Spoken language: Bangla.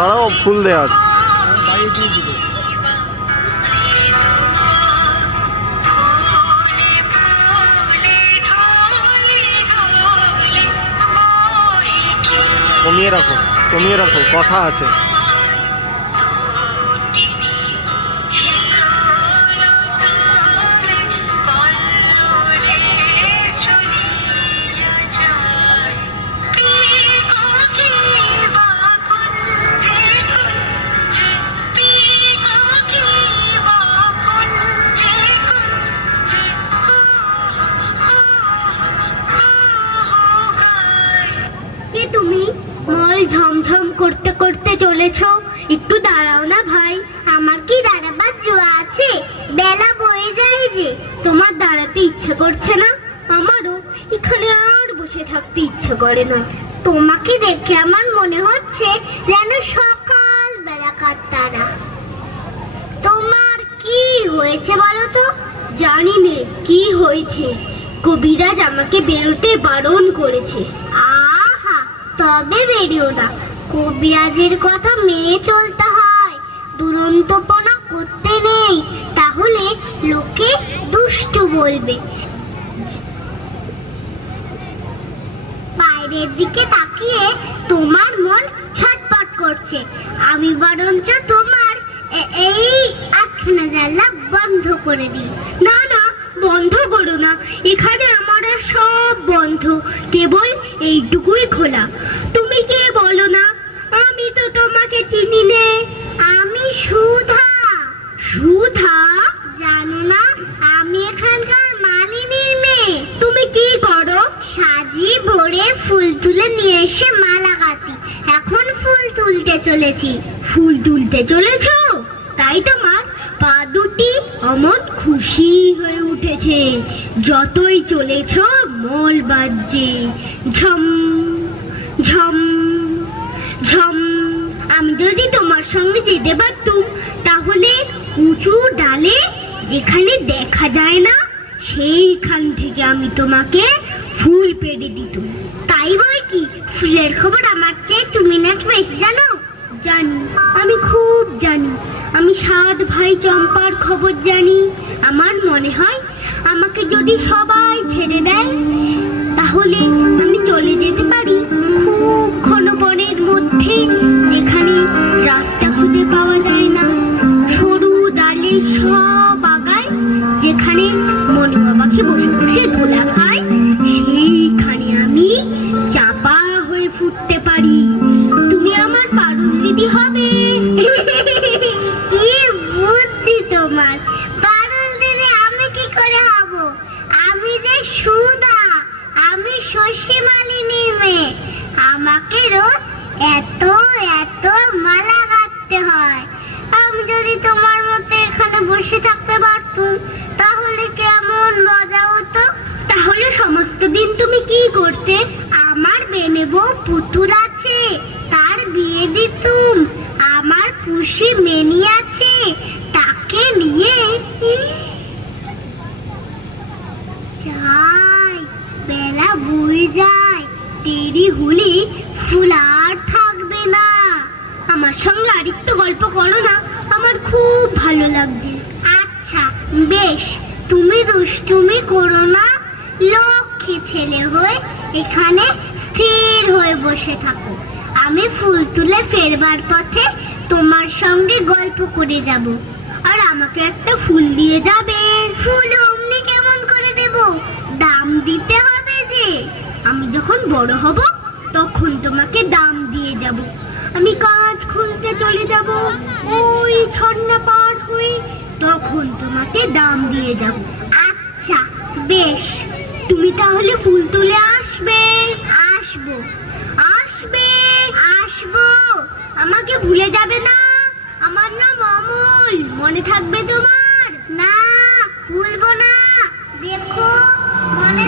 বাড়াও, ফুল দেওয়া আছে। কমিয়ে রাখো, কমিয়ে রাখো, কথা আছে। তুমি মল ঝমঝম করতে করতে চলেছো, একটু দাঁড়াও না ভাই। আমার কি দাঁড়াবার জোয়া আছে? বেলা বয়ে যায় যে। তোমার দাঁড়াতে ইচ্ছে করছে না? আমারও এখানে আর বসে থাকতে ইচ্ছে করে না। তোমাকে দেখে আমার মনে হচ্ছে যেন সকাল বেলাকার তারা। তোমার কি হয়েছে বলো তো? জানি নে কি হয়েছে, কবিরাজ আমাকে বেরোতে বারণ করেছে। তবে বেরিও না, কবিরাজের কথা মেনে চলতে হয়, দুরন্তপনা করতে নেই, তাহলে লোকে দুষ্টু বলবে। বাইরের দিকে তাকিয়ে তোমার মন ছটপট করছে, আমি বরঞ্চ তোমার এই আটখানা জানলা বন্ধ করে দিই। না না, বন্ধ করো না, এখানে আমার সব বন্ধ, কেবল এইটুকুই খোলা। তুমি কে বলো না? আমি তো তোমাকে চিনি নে। আমি সুধা। সুধা? জানো না আমি এখানকার মালিনীর মেয়ে। তুমি কি করো? সাজি ভরে ফুল তুলে নিয়ে এসে মালা গাঁথি। এখন ফুল তুলতে চলেছি। ফুল তুলতে চলেছো? তাই তোমার পা দুটি অমন খুশি হয়ে উঠেছে। যতই চলেছ মল বাজছে ঝম ঝম ঝম। আমি যদি তোমার সঙ্গে যেতে পারতুম, তাহলে উঁচু ডালে যেখানে দেখা যায় না সেইখান থেকে আমি তোমাকে ফুল পেড়ে দিতুম। তাই বই কি, ফুলের খবর আমার চেয়ে তুমি নাকি বেশি জানো? জানি, আমি খুব জানি। আমি 7 ভাই চম্পার খবর জানি। আমার মনে হয় আমাকে যদি সবাই ছেড়ে দেয়, তাহলে আমি চলে যেতে পারি খুব ঘন বনের মধ্যে, যেখানে রাস্তা খুঁজে পাওয়া যায় না, সরু ডালে সব আগায়, যেখানে মনে বাবাকে বসে বসে ধোলা খায়, সেইখানে আমি চাপা হয়ে ফুটতে পারি। তুমি আমার পারুল দিদি হবে। কি বুদ্ধি তোমার! পারুল দিদি আমি কি করে হব? আমি যে সুধা, আমি শশী মালিনীর মেয়ে। আমাকে রোজ এত এত মালা গাঁথতে হয়। আমি যদি তোমার মতো এখানে বসে থাকতে পারতুম, তাহলে কেমন মজা হতো। তাহলে সমস্ত দিন তুমি কি করতে? আমার বেনে বউ পুতুল আছে, তার বিয়ে দিতুম। আমার খুশি মেনি আছে, তাকে নিয়ে যাই। বেলা বয়ে যায়, দেরি হলে ফুল আর থাকবে না। আমার সঙ্গে আরেকটু গল্প করো না, আমার খুব ভালো লাগছে। আচ্ছা বেশ, তুমি দুষ্টুমি করো না, লক্ষ্মী ছেলে হয়ে এখানে স্থির হয়ে বসে থাকো। আমি ফুল তুলে ফেরবার পথে তোমার সঙ্গে গল্প করে যাব, আর আমাকে একটা ফুল দিয়ে যাবে। ফুল অমনি কেমন করে দেব? দাম দিতে হবে যে। আমি যখন বড় হব তখন তোমাকে দাম দিয়ে যাব। আমি কাজ খুলতে চলে যাব, ওই ঝর্ণা পার হয়ে, তখন তোমাকে দাম দিয়ে যাব। আচ্ছা বেশ, তুমি তাহলে ফুল তুলে আসবে। আসবো আসবে আসবো, আমাকে ভুলে যাবে না। আমার নাম অমল, মনে থাকবে তোমার? না ভুলবো না, দেখো মনে